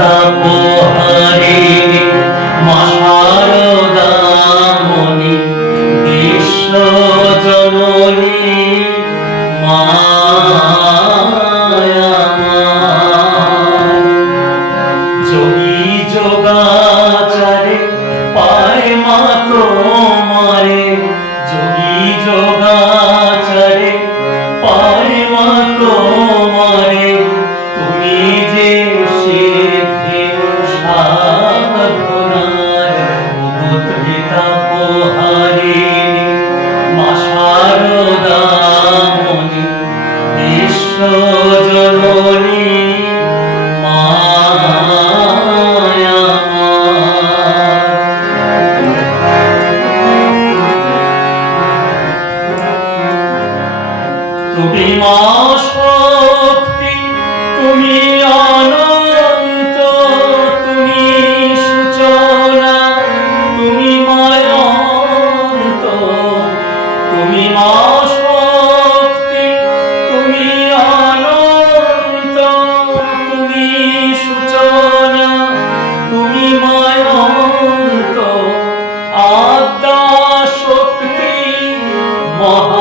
তাপহারিণী মা শারদামণি বিশ্বজননী মায়া আমার। যোগী যোগাচারে পায় মা তোমারে, যোগী যোগাচারে পায় মা তোমারে, তুমি যে সিদ্ধি সাধনার তাপহারিণী মা শারদামণি বিশ্বজননী মায়া আমার। তুমি মা শক্তি, তুমি অনন্ত, তুমি সূচনা, তুমি অনন্ত, তুমি মা শক্তি, তুমি অনন্ত, তুমি সূচনা, তুমি অনন্ত, আদ্যা শক্তি মহা